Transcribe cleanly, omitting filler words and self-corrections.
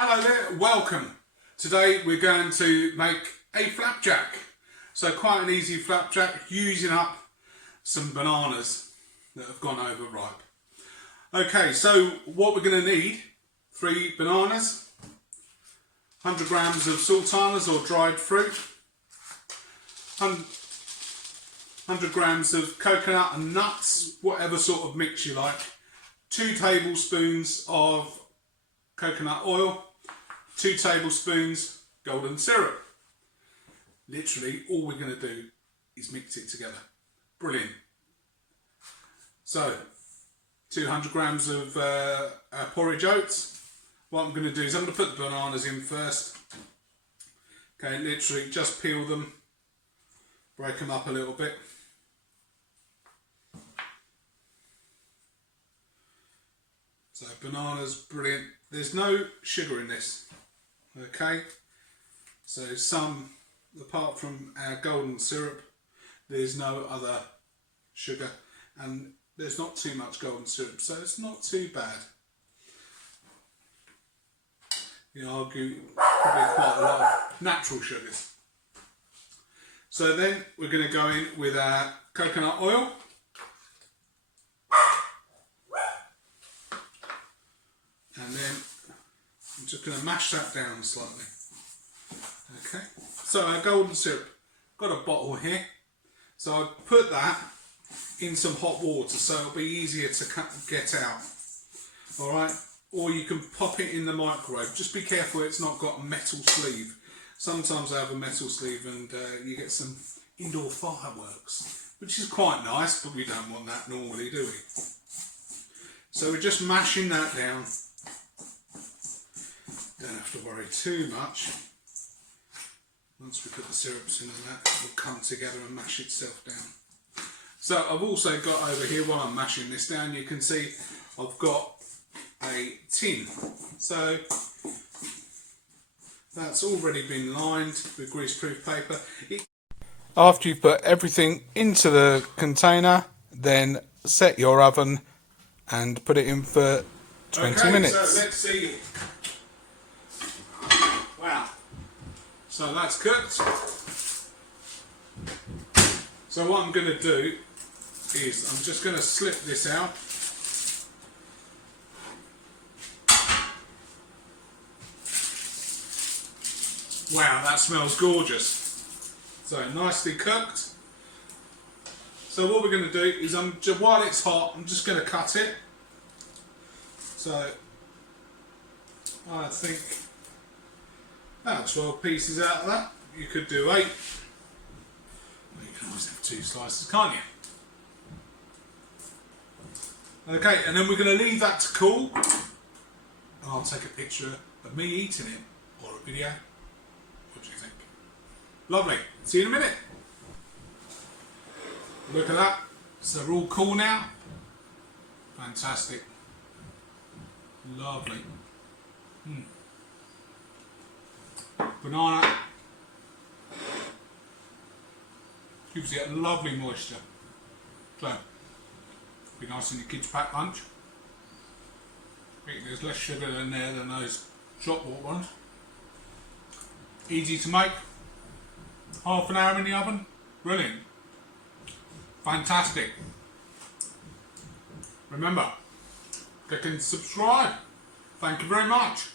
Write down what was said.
Hello there, welcome. Today we're going to make a flapjack. So quite an easy flapjack using up some bananas that have gone over ripe. Okay, so what we're going to need, 3 bananas, 100 grams of sultanas or dried fruit, 100 grams of coconut and nuts, whatever sort of mix you like, 2 tablespoons of coconut oil, 2 tablespoons golden syrup. Literally all we're going to do is mix it together. Brilliant. So 200 grams of porridge oats. What I'm going to do is I'm going to put the bananas in first. Okay, literally just peel them, break them up a little bit. So bananas, brilliant. There's no sugar in this. Okay, so apart from our golden syrup, there's no other sugar, and there's not too much golden syrup, so it's not too bad. You argue probably quite a lot of natural sugars. So then we're going to go in with our coconut oil. And then I'm just going to mash that down slightly. Okay, so our golden syrup, got a bottle here, so I'll put that in some hot water so it'll be easier to get out. Alright, or you can pop it in the microwave. Just be careful it's not got a metal sleeve. Sometimes I have a metal sleeve and you get some indoor fireworks, which is quite nice, but we don't want that normally, do we? So we're just mashing that down. Don't have to worry too much. Once we put the syrups in and that will come together and mash itself down. So I've also got over here, while I'm mashing this down, you can see I've got a tin. So that's already been lined with greaseproof paper. After you've put everything into the container, then set your oven and put it in for 20 minutes. So let's see. Wow. So that's cooked. So what I'm going to do is I'm just going to slip this out. Wow, that smells gorgeous. So nicely cooked. So what we're going to do is while it's hot, I'm just going to cut it. So I think 12 pieces out of that. You could do 8. You can always have 2 slices, can't you? Okay, and then we're going to leave that to cool. And I'll take a picture of me eating it, or a video. What do you think? Lovely. See you in a minute. Look at that. So they're all cool now. Fantastic. Lovely. Banana. Gives you a lovely moisture. So, be nice in your kids' packed lunch. I think there's less sugar in there than those shop bought ones. Easy to make. Half an hour in the oven. Brilliant. Fantastic. Remember, click and subscribe. Thank you very much.